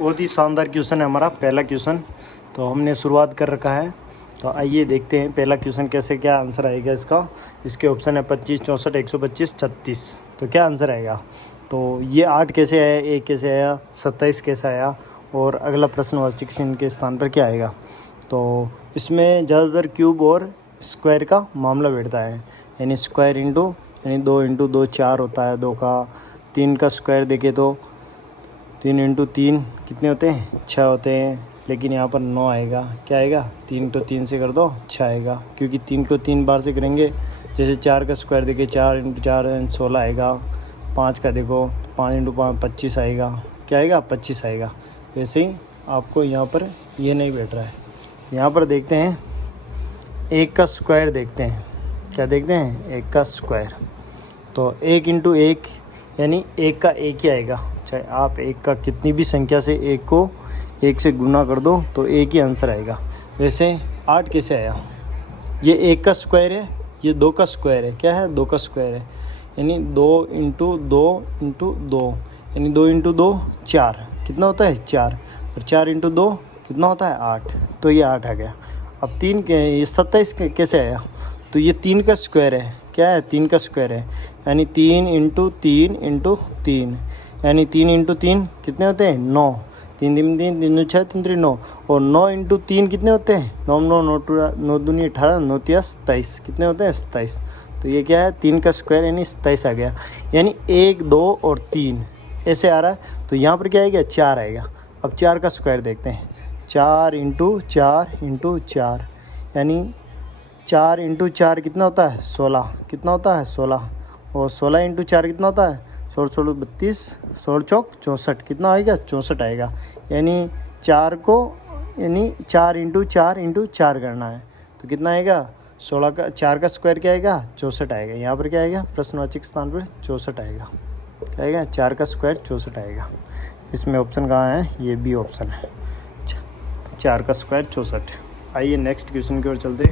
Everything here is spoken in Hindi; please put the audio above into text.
बहुत ही शानदार क्वेश्चन है हमारा पहला क्वेश्चन। तो हमने शुरुआत कर रखा है, तो आइए देखते हैं पहला क्वेश्चन कैसे, क्या आंसर आएगा इसका। इसके ऑप्शन है 25, 64, 125, 36। तो क्या आंसर आएगा? तो ये 8 कैसे आया, 1 कैसे आया, 27 कैसे आया, और अगला प्रश्नवाचक चिन्ह के स्थान पर क्या आएगा। तो इसमें ज़्यादातर क्यूब और स्क्वायर का मामला बैठता है, यानी स्क्वायर इंटू, यानी 2 इंटू 2 4 होता है, 2 का 3 का स्क्वायर देखे तो 3 इंटू 3 कितने होते हैं, 6 होते हैं। लेकिन यहाँ पर 9 आएगा, क्या आएगा, 3 इंटू 3 से कर दो 6 आएगा, क्योंकि 3 को 3 बार से करेंगे। जैसे 4 का स्क्वायर देखे 4 इंटू 4 16 आएगा, 5 का देखो 5 इंटू 5 25 आएगा, क्या आएगा, 25 आएगा। वैसे ही आपको यहाँ पर ये नहीं बैठ रहा है। यहाँ पर देखते हैं 1 का स्क्वायर, देखते हैं क्या देखते हैं, 1 का स्क्वायर। तो 1 इंटू 1 यानी 1 का 1 ही आएगा, चाहे आप 1 का कितनी भी संख्या से 1 को 1 से गुना कर दो तो 1 ही आंसर आएगा। वैसे 8 कैसे आया, ये 1 का स्क्वायर है, ये 2 का स्क्वायर है, क्या है, 2 का स्क्वायर है, यानी 2 इंटू 2 इंटू 2, यानी 2 इंटू 2 4, कितना होता है 4, और 4 इंटू 2 कितना होता है 8, तो ये 8 आ गया। अब 3 के ये 27 कैसे आया, तो ये 3 का स्क्वायर है, क्या है, 3 का स्क्वायर है, यानी 3 इंटू 3 इंटू 3, यानी 3 इंटू 3 कितने होते हैं 9, 3 3 3 3 6 3 3 9, और 9 इंटू 3 कितने होते हैं 9 9 9 दूनी 18 9 3 27, कितने होते हैं 27। तो ये क्या है, 3 का स्क्वायर यानी 27 आ गया, यानी 1 2 और 3 ऐसे आ रहा है। तो यहाँ पर क्या आएगा, 4 आएगा। अब 4 का स्क्वायर देखते हैं, 4 इंटू 4 इंटू 4, यानी 4 इंटू 4 कितना होता है 16, कितना होता है 16, और 16 इंटू 4 कितना होता है 16 16 32, 16 चौक 64, कितना आएगा 64 आएगा। यानी 4 को, यानी 4 इंटू 4 इंटू 4 करना है, तो कितना आएगा 16 का 4 का स्क्वायर क्या आएगा 64 आएगा। यहाँ पर क्या आएगा, प्रश्नवाचक स्थान पर 64 आएगा, क्या आएगा 4 का स्क्वायर 64 आएगा। इसमें ऑप्शन कहाँ है, ये बी ऑप्शन है, 4 का स्क्वायर 64। आइए नेक्स्ट क्वेश्चन की ओर चलते हैं।